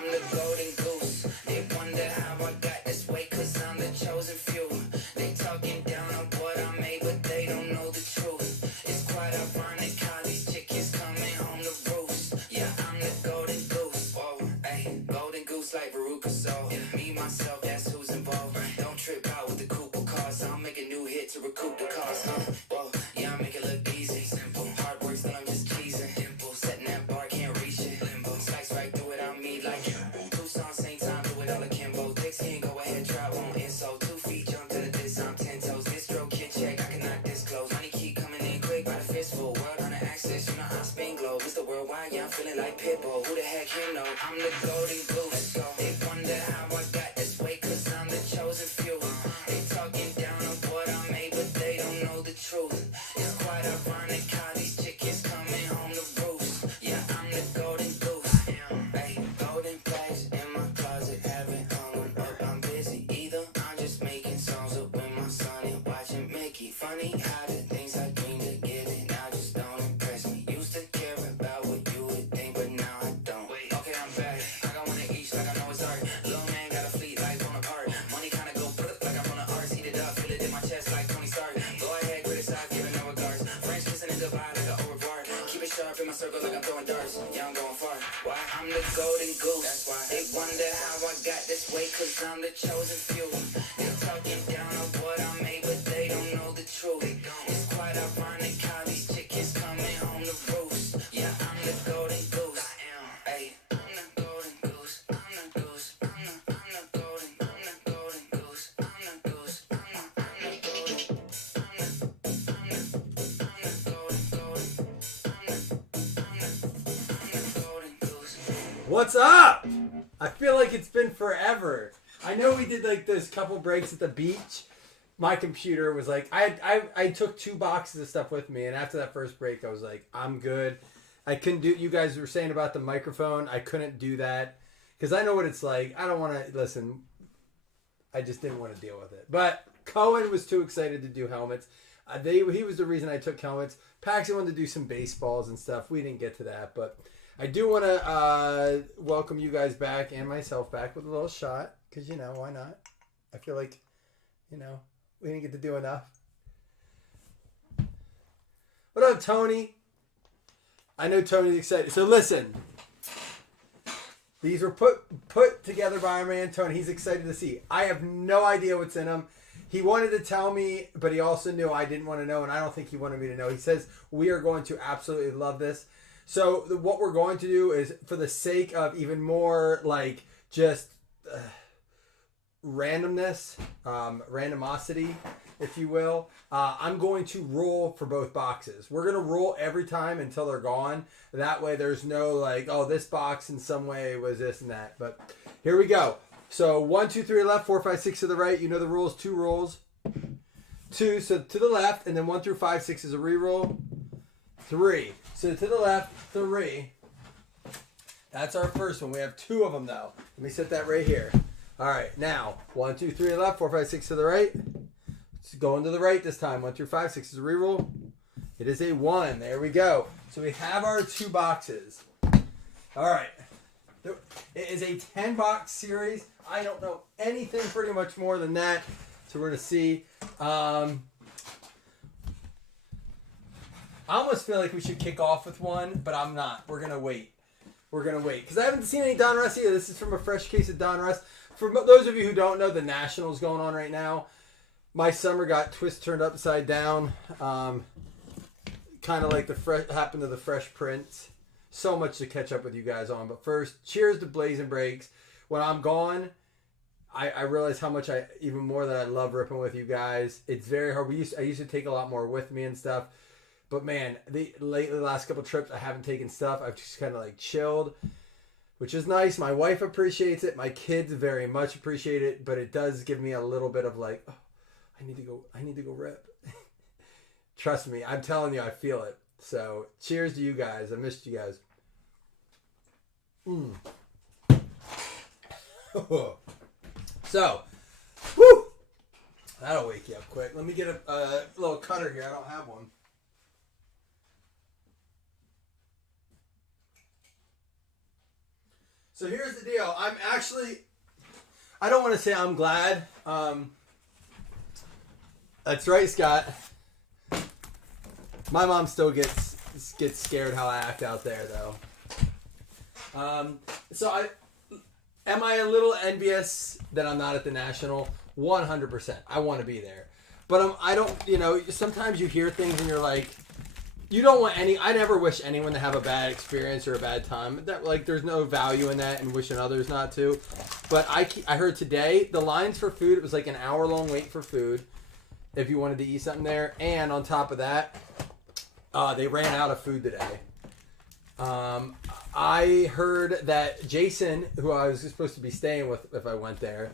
I'm the golden goose. They wonder how I got this way, cause I'm the chosen few. They talking down on what I made, but they don't know the truth. It's quite ironic how these chickens coming home to roost. Yeah, I'm the golden goose. Whoa, ayy, golden goose like Veruca. So me, myself, that's who's involved. Don't trip out with the Cooper cars. I'll make a new hit to recoup the cost. Whoa, yeah, I make it look easy. Simple, hard work, still I'm just cheesing. Dimple, setting that bar, can't reach it. Limbo, slice right through it, I mean like two songs, same time, do it all akimbo. Thick skin, go ahead, try, won't insult. 2 feet, jump to the diss, I'm 10 toes. This stroke, can check, I cannot disclose. Money keep coming in quick, by the fistful. World on the axis, you know I spin globe. Mr. Worldwide, yeah, I'm feeling like Pitbull. Who the heck him know? I'm the golden goose. Let's go. They wonder how I got this way, cause I'm the chosen few. They talking down on what I made, but they don't know the truth. It's quite ironic how these chickens coming home to roost. Yeah, I'm the golden goose. Hey, golden plaques in my closet, haven't hung one up. I'm busy either. I'm just making songs up with my son and watching Mickey. Funny how the things I dreamed of getting now just don't impress me. Used to care about what you would think, but now I don't. Okay, I'm back. I got one of each, like I know it's art. Little man got a fleet like Bonaparte. Money kinda go like I'm on the arts. Heat it up, feel it in my chest like Tony Stark. Go ahead, criticize, giving no regards. French kissing and goodbye like an au revoir. Keep it sharp in my circle like I'm throwing darts. Yeah, I'm going far. Why? I'm the golden goose. That's why they wonder how I got this way, cause I'm the chosen few. They're talking down on what I made, but they don't know the truth. It's quite ironic how these chickens coming home to roost. Yeah, I'm the golden goose. Ay, I'm the golden goose. I'm the goose. I'm the golden. I'm the golden goose. I'm the goose. I'm the golden. I'm the golden goose. What's up? I feel like it's been forever. I know we did like those couple breaks at the beach. My computer was like, I took 2 boxes of stuff with me, and after that first break, I was like, I'm good. I couldn't do. You guys were saying about the microphone. I couldn't do that because I know what it's like. I don't want to listen. I just didn't want to deal with it. But Cohen was too excited to do helmets. He was the reason I took helmets. Paxi wanted to do some baseballs and stuff. We didn't get to that, but I do want to welcome you guys back and myself back with a little shot because, you know, why not? I feel like, you know, we didn't get to do enough. What up, Tony? I know Tony's excited. So listen, these were put together by our man Tony. He's excited to see. I have no idea what's in them. He wanted to tell me, but he also knew I didn't want to know, and I don't think he wanted me to know. He says we are going to absolutely love this. So what we're going to do is, for the sake of even more like just randomness, randomosity, if you will, I'm going to roll for both boxes. We're going to roll every time until they're gone. That way there's no like, oh, this box in some way was this and that. But here we go. So 1, 2, 3 left, 4, 5, 6 to the right. You know the rules. 2 rolls. 2, so to the left, and then 1 through 5, 6 is a reroll. 3. So to the left, 3. That's our first one. We have 2 of them though. Let me set that right here. All right, now 1, 2, 3 left, 4, 5, 6 to the right. It's going to the right this time. 1 through 5, 6 is a reroll. It is a 1. There we go. So we have our 2 boxes. All right. It is a 10-box series. I don't know anything pretty much more than that. So we're going to see. I almost feel like we should kick off with one, but I'm not. We're going to wait. We're going to wait. Because I haven't seen any Donruss either. This is from a fresh case of Donruss. For those of you who don't know, the Nationals going on right now. My summer got turned upside down. Kind of like happened to the Fresh Prince. So much to catch up with you guys on. But first, cheers to Blazing Breaks. When I'm gone, I realize how much even more that I love ripping with you guys. It's very hard. I used to take a lot more with me and stuff. But man, lately, the last couple trips, I haven't taken stuff. I've just kind of like chilled, which is nice. My wife appreciates it. My kids very much appreciate it. But it does give me a little bit of like, oh, I need to go rip. Trust me, I'm telling you, I feel it. So, cheers to you guys. I missed you guys. So, woo! That'll wake you up quick. Let me get a little cutter here. I don't have one. So here's the deal. I don't want to say I'm glad. That's right, Scott. My mom still gets scared how I act out there, though. Am I a little envious that I'm not at the National? 100%. I want to be there. But I don't, sometimes you hear things and you're like, you don't want I never wish anyone to have a bad experience or a bad time. There's no value in that and wishing others not to. But I heard today, the lines for food, it was like an hour-long wait for food if you wanted to eat something there. And on top of that, they ran out of food today. I heard that Jason, who I was supposed to be staying with if I went there,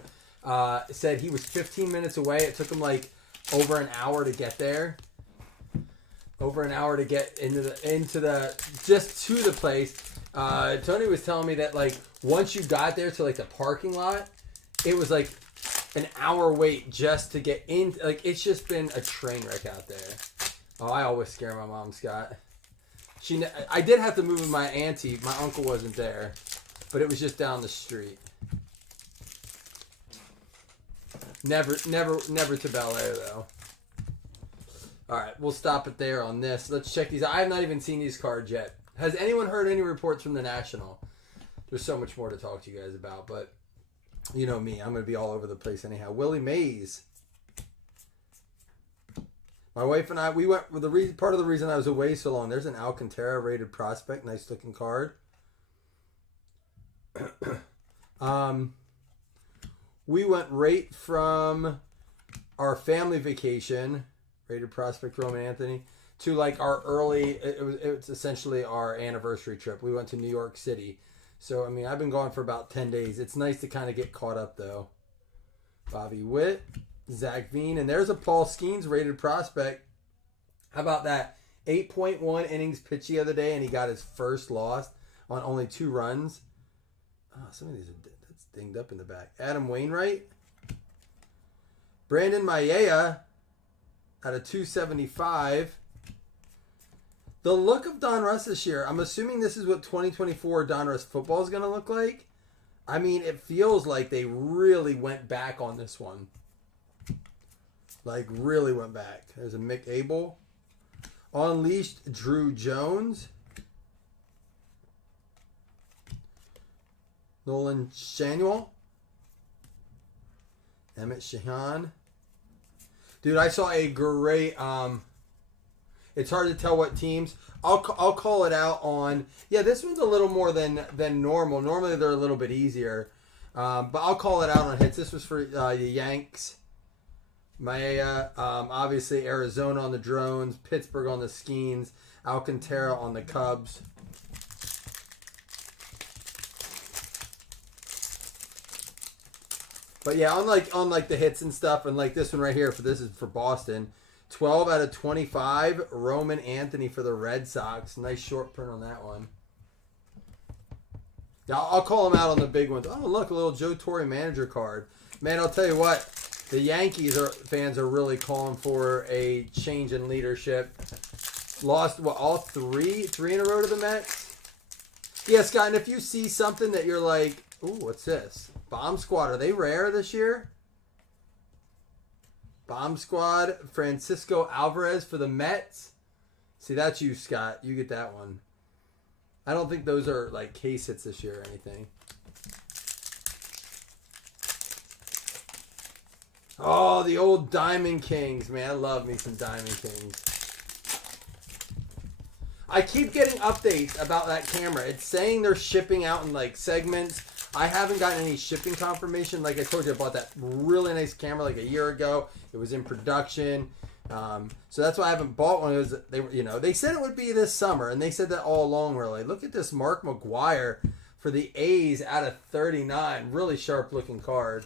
said he was 15 minutes away. It took him like over an hour to get there. Over an hour to get into the just to the place. Tony was telling me that like once you got there to like the parking lot, it was like an hour wait just to get in. Like it's just been a train wreck out there. Oh, I always scare my mom, Scott. I did have to move with my auntie. My uncle wasn't there, but it was just down the street. Never to Bel Air though. All right, we'll stop it there on this. Let's check these. I have not even seen these cards yet. Has anyone heard any reports from the National? There's so much more to talk to you guys about, but you know me. I'm going to be all over the place anyhow. Willie Mays. My wife and I, we went with part of the reason I was away so long. There's an Alcantara rated prospect. Nice looking card. We went right from our family vacation, rated prospect Roman Anthony, to like our early, it was essentially our anniversary trip. We went to New York City. So, I mean, I've been gone for about 10 days. It's nice to kind of get caught up, though. Bobby Witt, Zach Veen, and there's a Paul Skeens rated prospect. How about that? 8.1 innings pitched the other day, and he got his first loss on only 2 runs. Oh, some of these that's dinged up in the back. Adam Wainwright. Brandon Mayea at a 275. The look of Donruss this year, I'm assuming this is what 2024 Donruss football is going to look like. I mean, it feels like they really went back on this one. Like, really went back. There's a Mick Abel. Unleashed Drew Jones. Nolan Shanuel. Emmett Sheehan. Dude, I saw a great... it's hard to tell what teams. I'll call it out on... Yeah, this one's a little more than normal. Normally, they're a little bit easier. But I'll call it out on hits. This was for the Yanks. Maea, obviously Arizona on the Drones, Pittsburgh on the Skeens, Alcantara on the Cubs. But yeah, unlike the hits and stuff, and like this one right here, this is for Boston, 12 out of 25, Roman Anthony for the Red Sox. Nice short print on that one. Yeah, I'll call him out on the big ones. Oh, look, a little Joe Torre manager card. Man, I'll tell you what. The Yankees fans are really calling for a change in leadership. Lost, all three in a row to the Mets? Yeah, Scott, and if you see something that you're like, ooh, what's this? Bomb Squad, are they rare this year? Bomb Squad, Francisco Alvarez for the Mets. See, that's you, Scott. You get that one. I don't think those are like case hits this year or anything. Oh, the old Diamond Kings, man. I love me some Diamond Kings. I keep getting updates about that camera. It's saying they're shipping out in like segments. I haven't gotten any shipping confirmation. Like I told you, I bought that really nice camera like a year ago. It was in production. So that's why I haven't bought one. They said it would be this summer, and they said that all along, really. Look at this Mark McGwire for the A's out of 39. Really sharp looking card.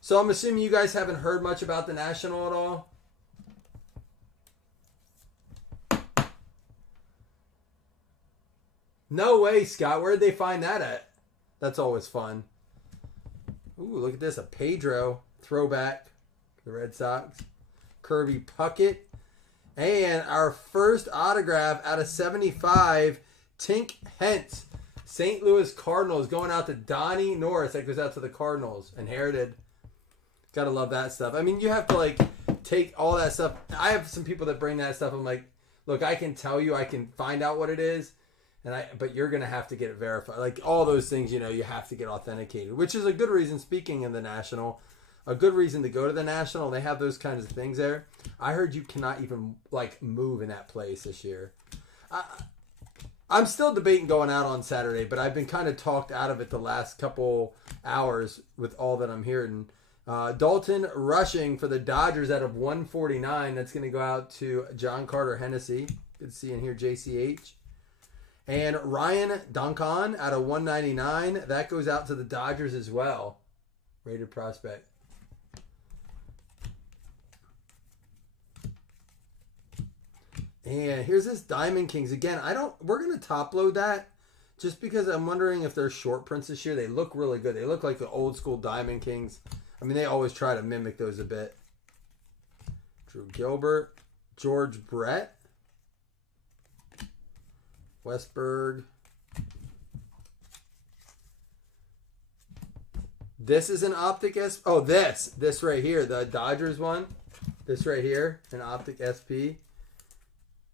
So I'm assuming you guys haven't heard much about the National at all? No way, Scott. Where did they find that at? That's always fun. Ooh, look at this. A Pedro throwback. The Red Sox. Kirby Puckett. And our first autograph out of 75, Tink Hentz. St. Louis Cardinals going out to Donnie Norris. That goes out to the Cardinals. Inherited. Gotta love that stuff. I mean, you have to like take all that stuff. I have some people that bring that stuff. I'm like, look, I can tell you, I can find out what it is, but you're gonna have to get it verified. Like all those things, you know, you have to get authenticated, which is a good reason. Speaking of the National, a good reason to go to the National. They have those kinds of things there. I heard you cannot even like move in that place this year. I'm still debating going out on Saturday, but I've been kind of talked out of it the last couple hours with all that I'm hearing. Dalton rushing for the Dodgers out of 149. That's going to go out to John Carter Hennessy. Good to see in here, JCH. And Ryan Duncan out of 199. That goes out to the Dodgers as well. Rated prospect. And here's this Diamond Kings. Again, we're going to top load that just because I'm wondering if they're short prints this year. They look really good. They look like the old school Diamond Kings. I mean, they always try to mimic those a bit. Drew Gilbert. George Brett. Westberg. This is an Optic SP. Oh, this right here. The Dodgers one. This right here. An Optic SP.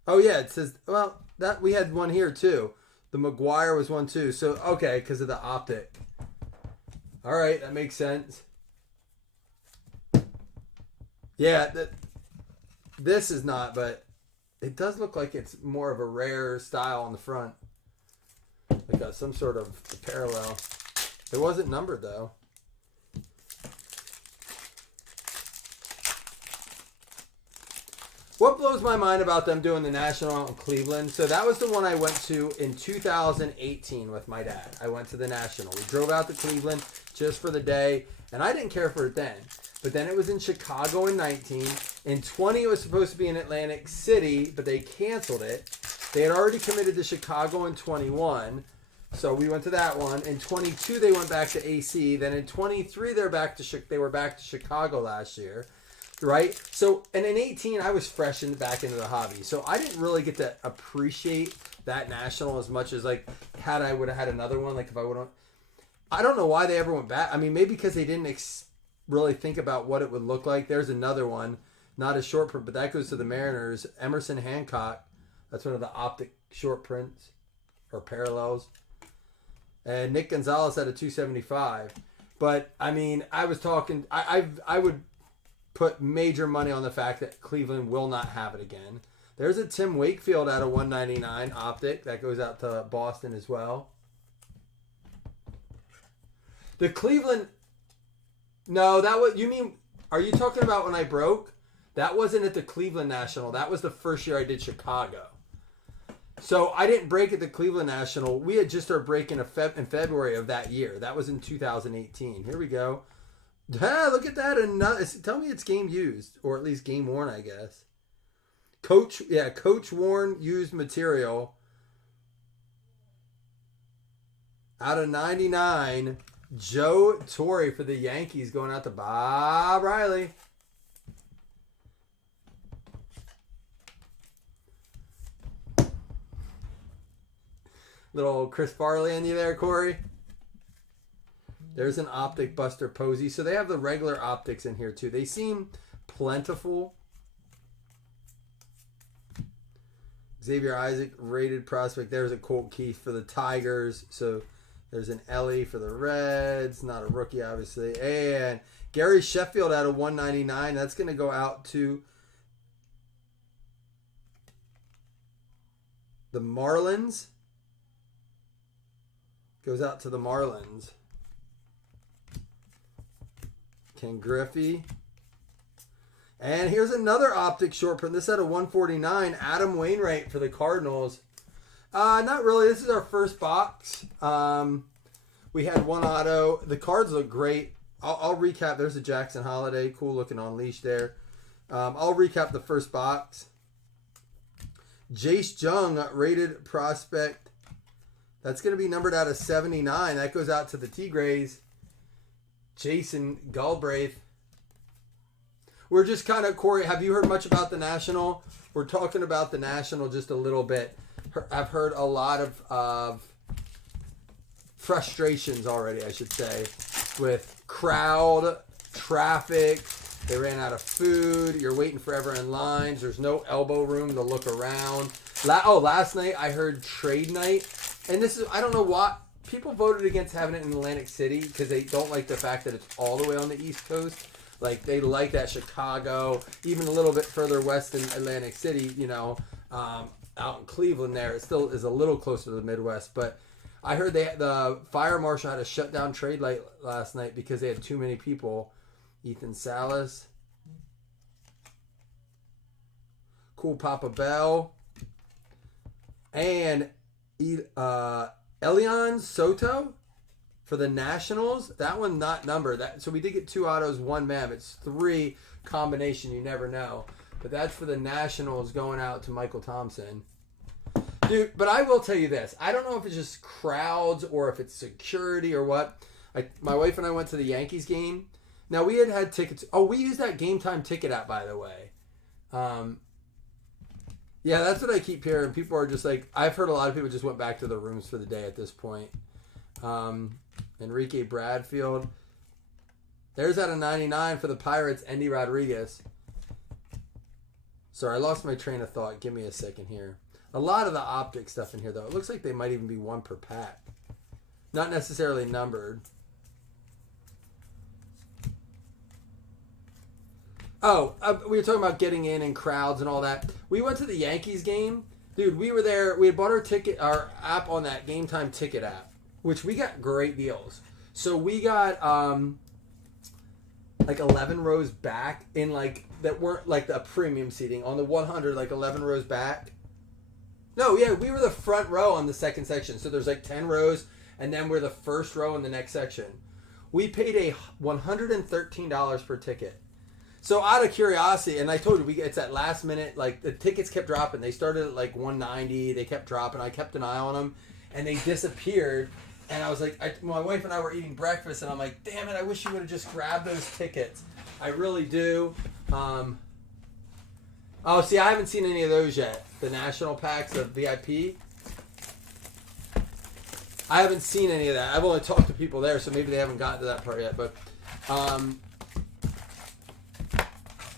Oh, yeah, it says, well, that we had one here, too. The McGuire was one, too. So, okay, because of the Optic. All right, that makes sense. Yeah, this is not, but it does look like it's more of a rare style on the front. Like some sort of parallel. It wasn't numbered, though. What blows my mind about them doing the National out in Cleveland, so that was the one I went to in 2018 with my dad. I went to the National. We drove out to Cleveland just for the day, and I didn't care for it then. But then it was in Chicago in 19. In 20, it was supposed to be in Atlantic City, but they canceled it. They had already committed to Chicago in 21, so we went to that one. In 22, they went back to AC. Then in 23, they were back to Chicago last year. Right? So, and in 18, I was fresh back into the hobby. So I didn't really get to appreciate that National as much as like I would have had another one. Like if I would have, I don't know why they ever went back. I mean, maybe because they didn't really think about what it would look like. There's another one, not a short print, but that goes to the Mariners. Emerson Hancock. That's one of the Optic short prints or parallels. And Nick Gonzalez at a 275. But I mean, I was talking, I would put major money on the fact that Cleveland will not have it again. There's a Tim Wakefield out of 199 Optic. That goes out to Boston as well. The Cleveland... No, that was... You mean... Are you talking about when I broke? That wasn't at the Cleveland National. That was the first year I did Chicago. So I didn't break at the Cleveland National. We had just started breaking in February of that year. That was in 2018. Here we go. Look at that. Tell me it's game used, or at least game worn, I guess. Coach worn used material. Out of 99, Joe Torre for the Yankees going out to Bob Riley. Little Chris Farley in you there, Corey. There's an Optic Buster Posey. So they have the regular Optics in here too. They seem plentiful. Xavier Isaac, rated prospect. There's a Colt Keith for the Tigers. So there's an Ellie for the Reds. Not a rookie, obviously. And Gary Sheffield out of 199. That's going to go out to the Marlins. Goes out to the Marlins. Ken Griffey. And here's another Optic short print. This out of 149. Adam Wainwright for the Cardinals. Not really. This is our first box. We had one auto. The cards look great. I'll recap. There's a Jackson Holiday. Cool looking on leash there. I'll recap the first box. Jace Jung, rated prospect. That's going to be numbered out of 79. That goes out to the Tigres. Jason Galbraith. We're just kind of, Corey, have you heard much about the National? We're talking about the National just a little bit. I've heard a lot of frustrations already, I should say, with crowd, traffic. They ran out of food. You're waiting forever in lines. There's no elbow room to look around. Last night I heard trade night. And this is, I don't know why. People voted against having it in Atlantic City because they don't like the fact that it's all the way on the East Coast. Like, they like that Chicago, even a little bit further west in Atlantic City, out in Cleveland there. It still is a little closer to the Midwest. But I heard the fire marshal had to shut down trade light last night because they had too many people. Ethan Salas. Cool Papa Bell. And Elian Soto for the Nationals. That one not numbered. So we did get 2 autos, 1 mem. It's 3 combination. You never know. But that's for the Nationals going out to Michael Thompson. Dude, but I will tell you this. I don't know if it's just crowds or if it's security or what. My wife and I went to the Yankees game. Now, we had tickets. Oh, we used that Game Time ticket app, by the way. Yeah, that's what I keep hearing. People are just like, I've heard a lot of people just went back to their rooms for the day at this point. Enrique Bradfield. There's out of 99 for the Pirates, Endy Rodriguez. Sorry, I lost my train of thought. Give me a second here. A lot of the optic stuff in here, though. It looks like they might even be 1 per pack. Not necessarily numbered. Oh, we were talking about getting in and crowds and all that. We went to the Yankees game. Dude, we were there. We had bought our app on that Game Time ticket app, which we got great deals. So we got 11 rows back in that weren't the premium seating. On the 100, 11 rows back. No, yeah, we were the front row on the second section. So there's 10 rows, and then we're the first row in the next section. We paid a $113 per ticket. So out of curiosity, and I told you, it's at last minute, the tickets kept dropping. They started at $190. They kept dropping. I kept an eye on them, and they disappeared. And I was my wife and I were eating breakfast, and I'm like, damn it, I wish you would have just grabbed those tickets. I really do. Oh, see, I haven't seen any of those yet. The national packs of VIP. I haven't seen any of that. I've only talked to people there, so maybe they haven't gotten to that part yet.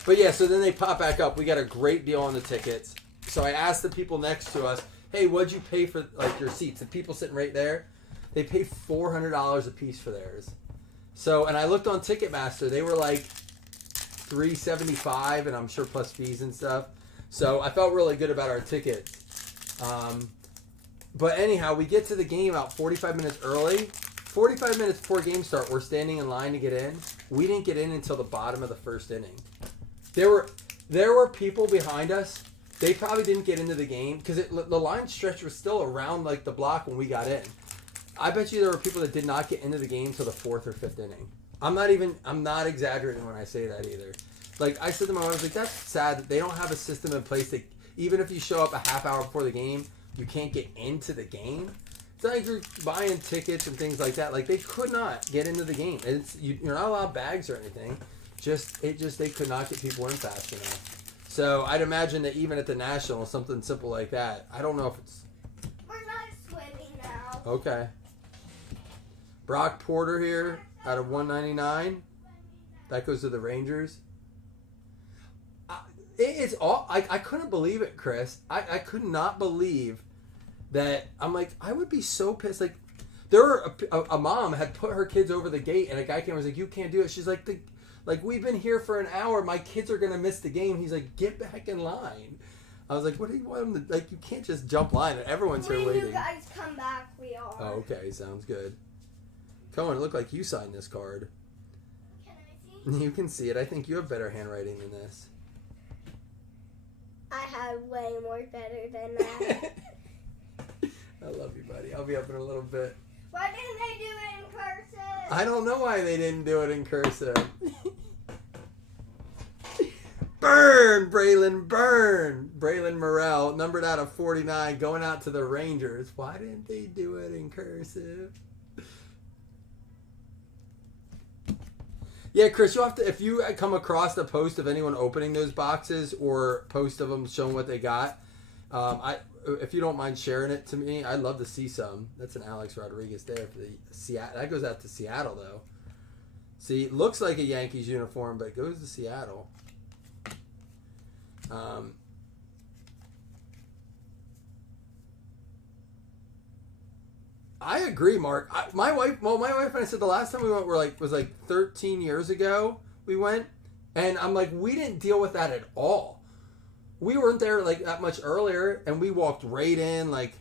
But yeah, so then they pop back up. We got a great deal on the tickets. So I asked the people next to us, hey, what'd you pay for your seats? The people sitting right there, they paid $400 a piece for theirs. So, and I looked on Ticketmaster, they were $375, and I'm sure plus fees and stuff. So I felt really good about our tickets. But anyhow, we get to the game about 45 minutes early. 45 minutes before game start, we're standing in line to get in. We didn't get in until the bottom of the first inning. There were people behind us. They probably didn't get into the game because the line stretch was still around the block when we got in. I bet you there were people that did not get into the game till the 4th or 5th inning. I'm not exaggerating when I say that either. I said to my wife, that's sad that they don't have a system in place that even if you show up a half hour before the game, you can't get into the game. It's not like you're buying tickets and things like that. They could not get into the game. You're not allowed bags or anything. They could not get people in fast enough. So I'd imagine that even at the National, something simple like that. I don't know if it's. We're not swimming now. Okay. Brock Porter here out of 199. That goes to the Rangers. It's all. I couldn't believe it, Chris. I could not believe that. I'm I would be so pissed. There were a mom had put her kids over the gate, and a guy came and was you can't do it. She's we've been here for an hour. My kids are gonna miss the game. He's get back in line. I was what do you want them to you can't just jump line. Everyone's here waiting. When you guys come back, we are. Oh, okay, sounds good. Cohen, it looked like you signed this card. Can I see? You can see it. I think you have better handwriting than this. I have way more better than that. I love you, buddy. I'll be up in a little bit. Why didn't they do it in cursive? I don't know why they didn't do it in cursive. Burn, Braylon, burn. Braylon Morrell, numbered out of 49, going out to the Rangers. Why didn't they do it in cursive? Yeah, Chris, you'll have to, if you come across the post of anyone opening those boxes or post of them showing what they got, if you don't mind sharing it to me, I'd love to see some. That's an Alex Rodriguez there for the Seattle. That goes out to Seattle though. See, it looks like a Yankees uniform, but it goes to Seattle. I agree, Mark. My wife and I said the last time we went was like 13 years ago. We went, and I'm like, we didn't deal with that at all. We weren't there like that much earlier, and we walked right in. Like,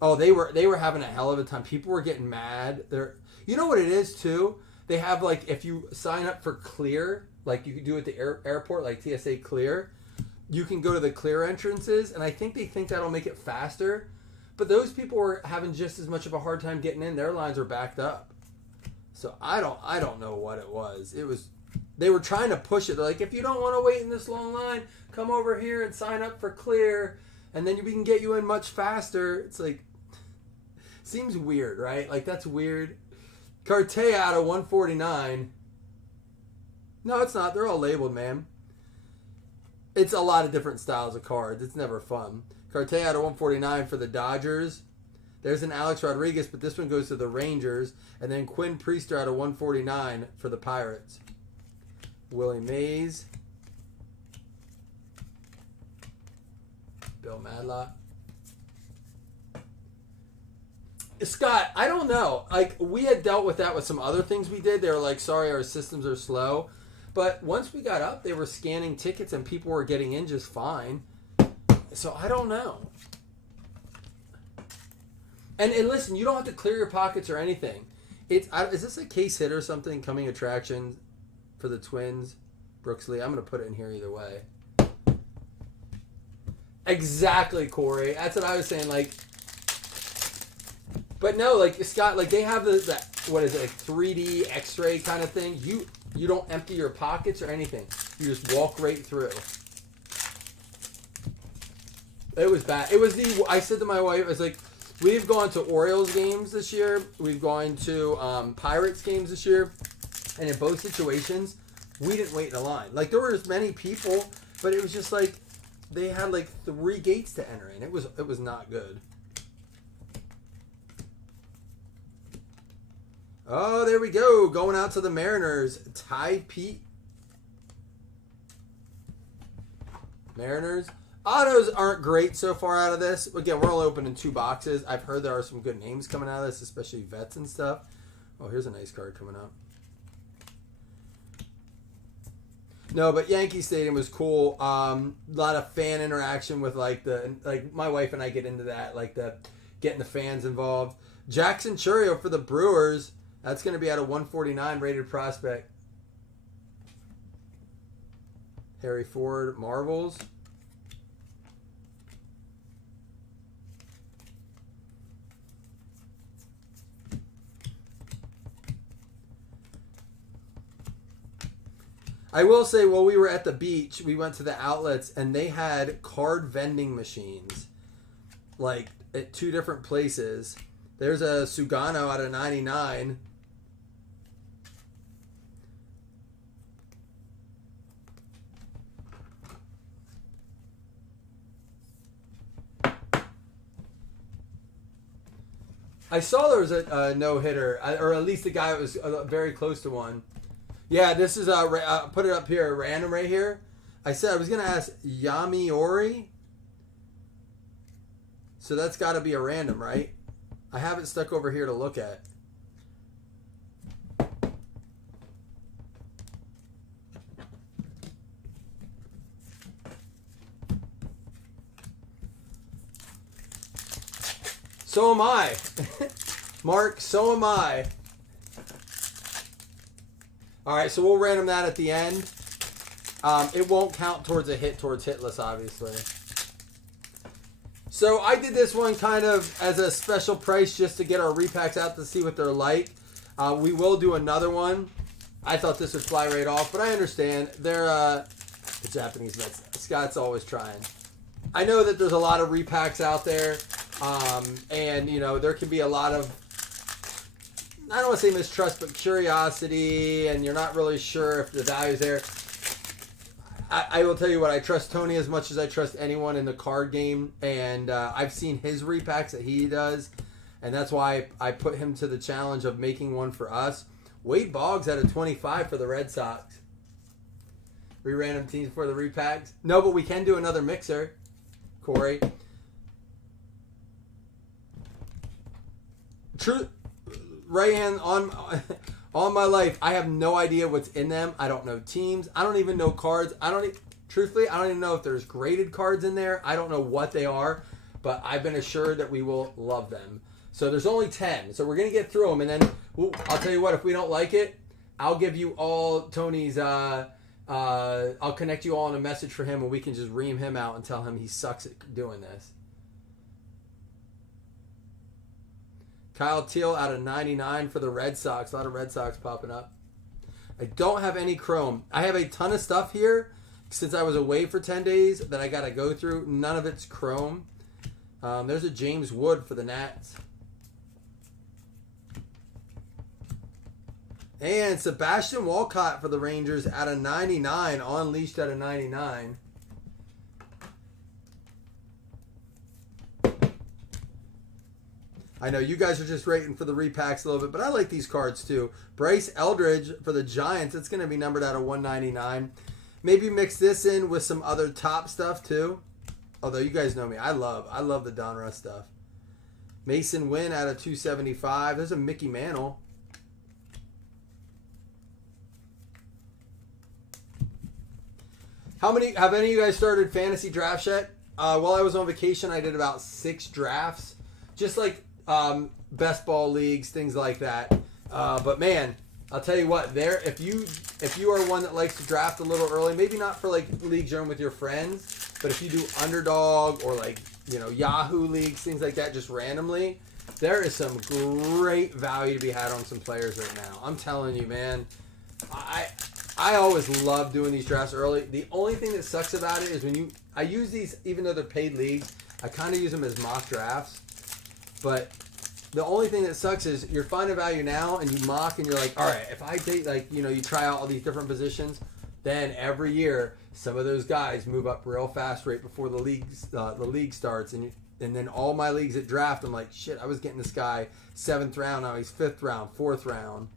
oh, they were having a hell of a time. People were getting mad. You know what it is too? They have like if you sign up for Clear, like you can do at the airport, like TSA Clear, you can go to the Clear entrances, and I think they think that'll make it faster. But those people were having just as much of a hard time getting in. Their lines were backed up. So I don't know what it was. They were trying to push it. They're like, if you don't want to wait in this long line, come over here and sign up for Clear, and then we can get you in much faster. It's like, seems weird, right? Like, that's weird. Carte out of 149. No, it's not. They're all labeled, man. It's a lot of different styles of cards. It's never fun. Carte out of 149 for the Dodgers. There's an Alex Rodriguez, but this one goes to the Rangers. And then Quinn Priester out of 149 for the Pirates. Willie Mays. Bill Madlock. Scott, I don't know. Like, we had dealt with that with some other things we did. They were like, sorry, our systems are slow. But once we got up, they were scanning tickets and people were getting in just fine. So I don't know. And listen, you don't have to clear your pockets or anything. Is this a case hit or something? Coming attraction for the Twins. Brooks Lee. I'm going to put it in here either way. Exactly, Corey. That's what I was saying. Like, but no, like Scott, like they have that what is it, like 3D X-ray kind of thing. You don't empty your pockets or anything. You just walk right through. It was bad. It was I said to my wife, I was like, we've gone to Orioles games this year. We've gone to Pirates games this year. And in both situations, we didn't wait in a line. Like, there were as many people, but it was just like, they had like 3 gates to enter in. It was not good. Oh, there we go. Going out to the Mariners. Ty Pete. Mariners. Autos aren't great so far out of this. Again, we're only opening 2 boxes. I've heard there are some good names coming out of this, especially vets and stuff. Oh, here's a nice card coming up. No, but Yankee Stadium was cool. A lot of fan interaction with like my wife and I get into that, like getting the fans involved. Jackson Chourio for the Brewers. That's going to be out of 149 rated prospect. Harry Ford Marvels. I will say, while we were at the beach, we went to the outlets, and they had card vending machines, like, at 2 different places. There's a Sugano out of 99. I saw there was a no-hitter, or at least a guy that was very close to one. Yeah, this is put it up here, random right here. I said I was gonna ask Yamiori. So that's got to be a random, right? I have it stuck over here to look at. So am I. Mark, so am I. All right, so we'll random that at the end. It won't count towards a hit, towards hitless, obviously. So I did this one kind of as a special price just to get our repacks out to see what they're like. We will do another one. I thought this would fly right off, but I understand. They're the Japanese Mets. Scott's always trying. I know that there's a lot of repacks out there, and, you know, there can be a lot of, I don't want to say mistrust, but curiosity, and you're not really sure if the value's there. I will tell you what, I trust Tony as much as I trust anyone in the card game, and I've seen his repacks that he does, and that's why I put him to the challenge of making one for us. Wade Boggs at a 25 for the Red Sox. Random teams for the repacks. No, but we can do another mixer, Corey. True, right hand on my life, I have no idea what's in them. I don't know teams. I don't even know cards. Truthfully, I don't even know if there's graded cards in there. I don't know what they are, but I've been assured that we will love them. So there's only 10, so we're gonna get through them, and then I'll tell you what. If we don't like it, I'll give you all Tony's. I'll connect you all in a message for him, and we can just ream him out and tell him he sucks at doing this. Kyle Teal out of 99 for the Red Sox. A lot of Red Sox popping up. I don't have any chrome. I have a ton of stuff here since I was away for 10 days that I got to go through. None of it's chrome. There's a James Wood for the Nats. And Sebastian Walcott for the Rangers out of 99. Unleashed out of 99. I know you guys are just rating for the repacks a little bit, but I like these cards too. Bryce Eldridge for the Giants. It's going to be numbered out of 199. Maybe mix this in with some other top stuff too. Although you guys know me. I love the Donruss stuff. Mason Wynn out of 275. There's a Mickey Mantle. Have any of you guys started fantasy drafts yet? While I was on vacation, I did about 6 drafts. Just like best ball leagues, things like that. But man, I'll tell you what, if you are one that likes to draft a little early, maybe not for like leagues you're in with your friends, but if you do Underdog or like, Yahoo leagues, things like that, just randomly, there is some great value to be had on some players right now. I'm telling you, man. I always love doing these drafts early. The only thing that sucks about it is I use these, even though they're paid leagues, I kind of use them as mock drafts. But the only thing that sucks is you're finding value now and you mock and you're like, all right, if I take you try out all these different positions, then every year some of those guys move up real fast right before the league starts, and then all my leagues at draft, I'm like, shit, I was getting this guy 7th round, now he's 5th round, 4th round.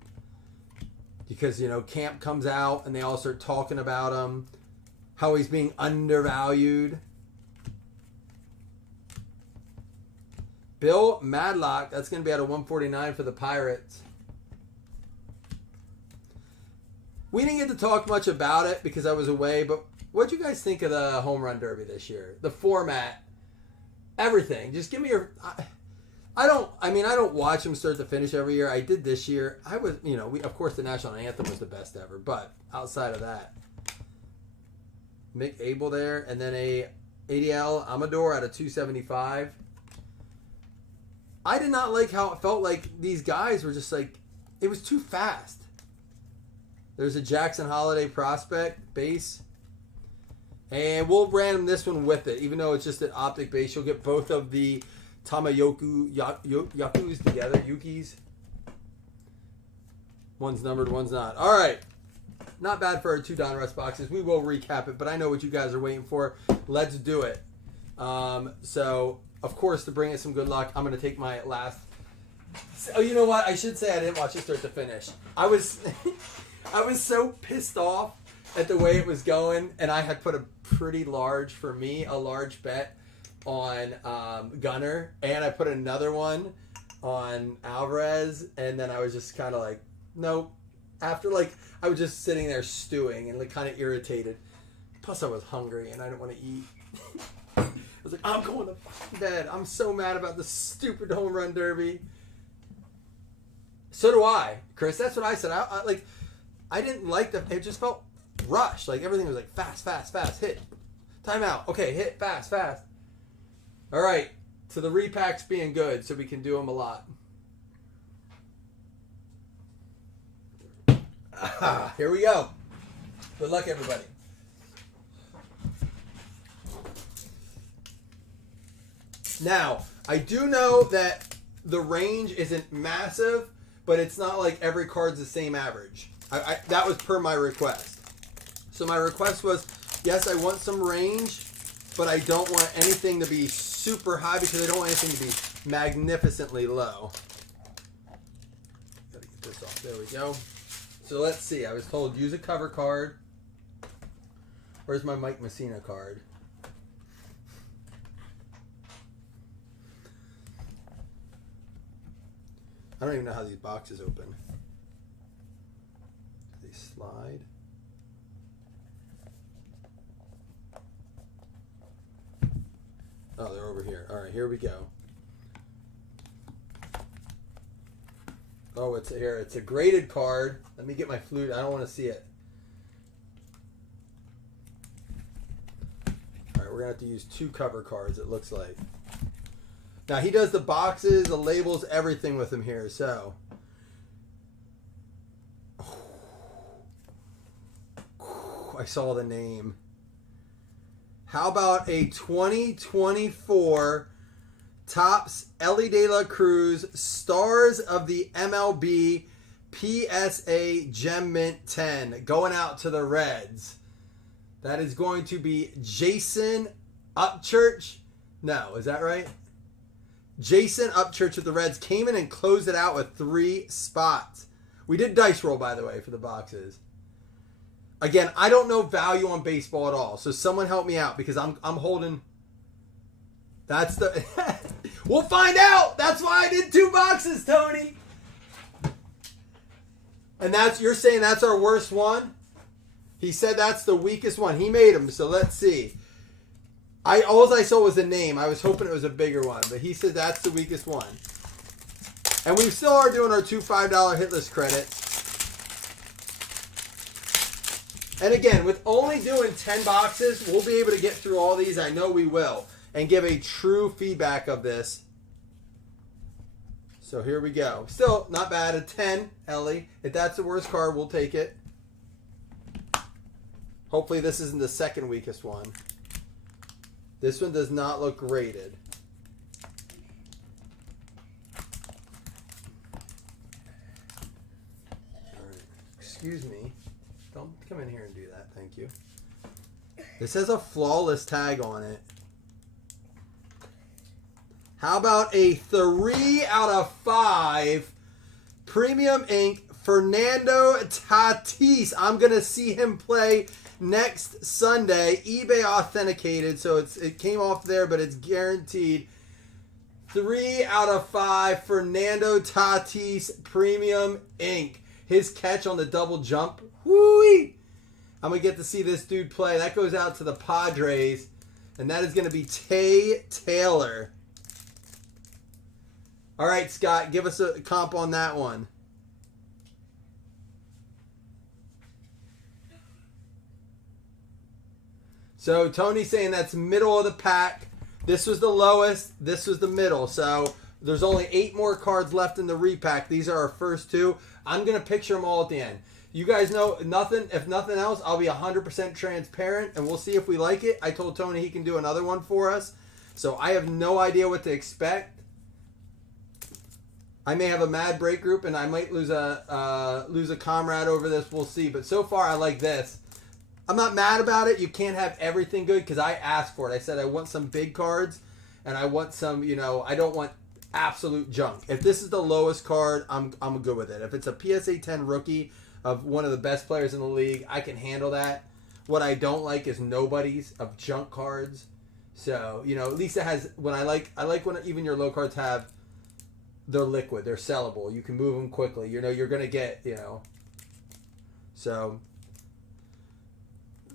Because, camp comes out and they all start talking about him, how he's being undervalued. Bill Madlock, that's going to be out of 149 for the Pirates. We didn't get to talk much about it because I was away, but what'd you guys think of the Home Run Derby this year? The format, everything. Just give me your... I don't watch them start to finish every year. I did this year. I was, of course the national anthem was the best ever, but outside of that, Mick Abel there, and then a ADL Amador out of 275. I did not like how it felt like these guys were just like, it was too fast. There's a Jackson Holiday prospect base. And we'll random this one with it, even though it's just an optic base. You'll get both of the Tamayoku Yakus together, Yukis. One's numbered, one's not. All right. Not bad for our 2 Donruss boxes. We will recap it, but I know what you guys are waiting for. Let's do it. So, of course, to bring it some good luck, I'm going to take my last... Oh, you know what? I should say I didn't watch it start to finish. I was so pissed off at the way it was going, and I had put a large bet on Gunner, and I put another one on Alvarez, and then I was just kind of like, nope. After I was just sitting there stewing and kind of irritated. Plus I was hungry and I didn't want to eat. I was like, I'm going to fucking bed. I'm so mad about the stupid home run derby. So do I, Chris. That's what I said. I didn't like the. It just felt rushed. Everything was fast, hit, timeout. Okay, hit, fast. All right, so the repacks being good, so we can do them a lot. Here we go. Good luck, everybody. Now, I do know that the range isn't massive, but it's not like every card's the same average. That was per my request. So my request was Yes, I want some range, but I don't want anything to be super high because I don't want anything to be magnificently low. Gotta get this off. There we go. So let's see. I was told use a cover card. Where's my Mike Messina card? I don't even know how these boxes open. They slide. Oh, they're over here. All right, here we go. Oh, it's here. It's a graded card. Let me get my flute. I don't want to see it. All right, we're going to have to use 2 cover cards, it looks like. Now, he does the boxes, the labels, everything with him here, so. I saw the name. How about a 2024 Topps Ellie De La Cruz Stars of the MLB PSA Gem Mint 10 going out to the Reds? That is going to be Jason Upchurch. No, is that right? Jason Upchurch with the Reds came in and closed it out with 3 spots. We did dice roll, by the way, for the boxes. Again, I don't know value on baseball at all, so someone help me out because I'm holding. That's the. We'll find out. That's why I did 2 boxes, Tony. And you're saying that's our worst one? He said that's the weakest one. He made them, so let's see. All I saw was a name. I was hoping it was a bigger one, but he said that's the weakest one. And we still are doing our 2 $5 hit list credits. And again, with only doing 10 boxes, we'll be able to get through all these. I know we will. And give a true feedback of this. So here we go. Still not bad. A 10, Ellie. If that's the worst card, we'll take it. Hopefully this isn't the second weakest one. This one does not look graded. All right. Excuse me. Don't come in here and do that. Thank you. This has a flawless tag on it. How about a 3 out of 5 Premium Ink Fernando Tatis? I'm going to see him play next Sunday. eBay authenticated, so it came off there, but it's guaranteed. 3 out of 5 Fernando Tatis Premium Ink. His catch on the double jump. Whoo-wee! I'm going to get to see this dude play. That goes out to the Padres, and that is going to be Tay Taylor. All right, Scott, give us a comp on that one. So Tony's saying that's middle of the pack. This was the lowest. This was the middle. So there's only 8 more cards left in the repack. These are our first 2. I'm going to picture them all at the end. You guys know nothing. If nothing else, I'll be 100% transparent, and we'll see if we like it. I told Tony he can do another one for us. So I have no idea what to expect. I may have a mad break group, and I might lose a comrade over this. We'll see. But so far, I like this. I'm not mad about it. You can't have everything good because I asked for it. I said I want some big cards, and I want some, I don't want absolute junk. If this is the lowest card, I'm good with it. If it's a PSA 10 rookie of one of the best players in the league, I can handle that. What I don't like is nobodies of junk cards. So, at least it has, when I like when even your low cards have, they're liquid, they're sellable. You can move them quickly. You're going to get, So,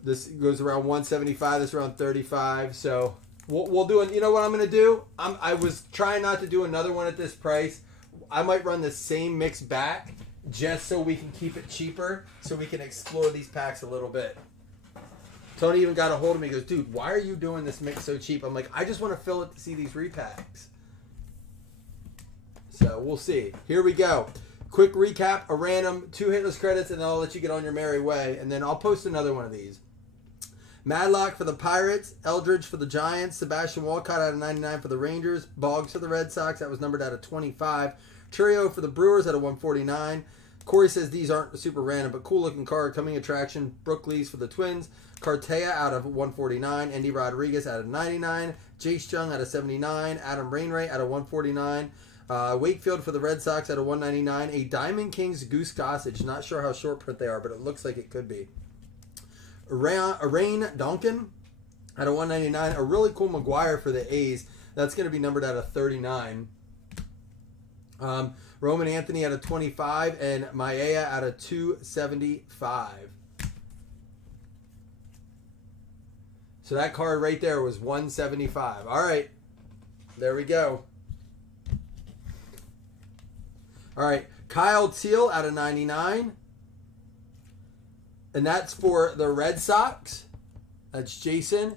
this goes around 175, this around 35. So, we'll do it. You know what I'm going to do? I was trying not to do another one at this price. I might run the same mix back just so we can keep it cheaper, so we can explore these packs a little bit. Tony even got a hold of me. He goes, dude, why are you doing this mix so cheap? I'm like, I just want to fill it to see these repacks. So we'll see. Here we go. Quick recap, a random 2 hitless credits, and then I'll let you get on your merry way. And then I'll post another one of these. Madlock for the Pirates, Eldridge for the Giants, Sebastian Walcott out of 99 for the Rangers, Boggs for the Red Sox, that was numbered out of 25, Churio for the Brewers out of 149, Corey says these aren't super random, but cool looking card. Coming attraction, Brooke Lees for the Twins. Cartea out of 149. Andy Rodriguez out of 99. Jace Jung out of 79. Adam Rainwright out of 149. Wakefield for the Red Sox out of 199. A Diamond Kings Goose Gossage. Not sure how short print they are, but it looks like it could be. Rain Donkin out of 199. A really cool McGuire for the A's. That's going to be numbered out of 39. Roman Anthony out of 25. And Maea out of 275. So that card right there was 175. All right. There we go. All right. Kyle Teal out of 99. And that's for the Red Sox. That's Jason.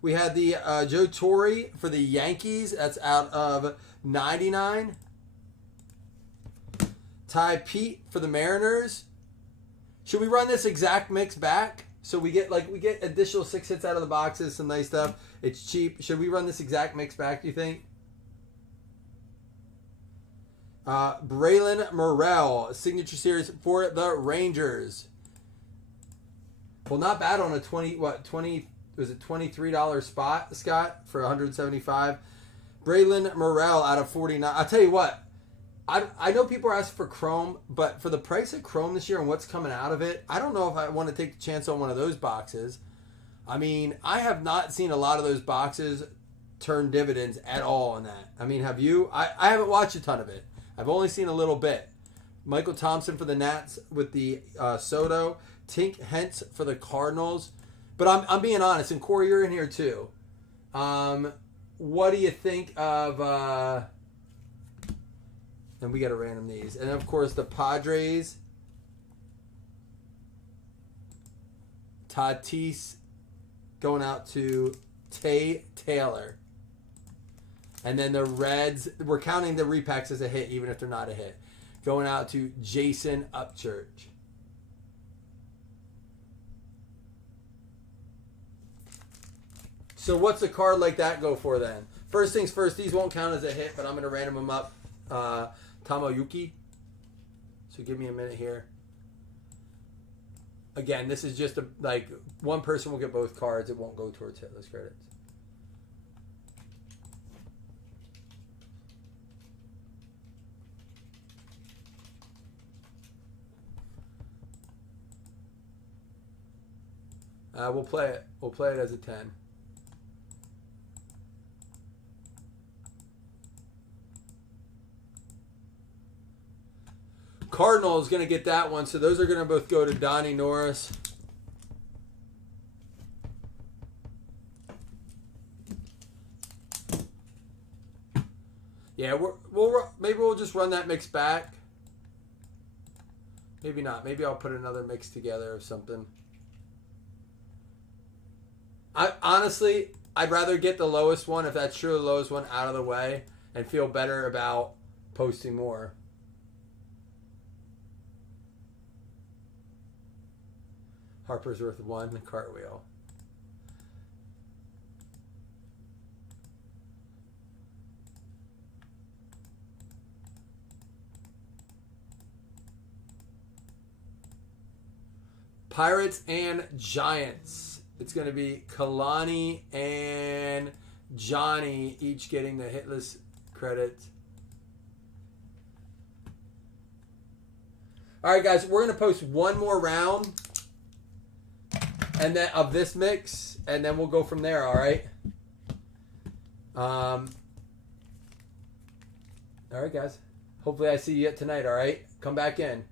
We had the Joe Torre for the Yankees. That's out of 99. Ty Pete for the Mariners. Should we run this exact mix back? So we get additional 6 hits out of the boxes, some nice stuff. It's cheap. Should we run this exact mix back, do you think? Braylon Morrell, signature series for the Rangers. Well, not bad on a $23 spot, Scott, for 175. Braylon Morrell out of 49. I'll tell you what. I know people are asking for Chrome, but for the price of Chrome this year and what's coming out of it, I don't know if I want to take the chance on one of those boxes. I mean, I have not seen a lot of those boxes turn dividends at all in that. I mean, have you? I haven't watched a ton of it. I've only seen a little bit. Michael Thompson for the Nats with the Soto. Tink Hence for the Cardinals. But I'm being honest, and Corey, you're in here too. What do you think of... and we got to random these. And, of course, the Padres. Tatis going out to Tay Taylor. And then the Reds, we're counting the repacks as a hit, even if they're not a hit. Going out to Jason Upchurch. So what's a card like that go for then? First things first, these won't count as a hit, but I'm going to random them up. Tamoyuki. So give me a minute here. Again, this is just like one person will get both cards. It won't go towards hitless credits. We'll play it. We'll play it as a 10. Cardinal is going to get that one, so those are going to both go to Donnie Norris. Yeah, maybe we'll just run that mix back. Maybe not. Maybe I'll put another mix together of something. Honestly, I'd rather get the lowest one, if that's true, the lowest one out of the way, and feel better about posting more. Harper's worth 1 cartwheel. Pirates and Giants. It's going to be Kalani and Johnny each getting the hitless credit. All right, guys, we're going to post one more round and then of this mix, and then we'll go from there, all right? All right, guys. Hopefully I see you tonight, all right? Come back in.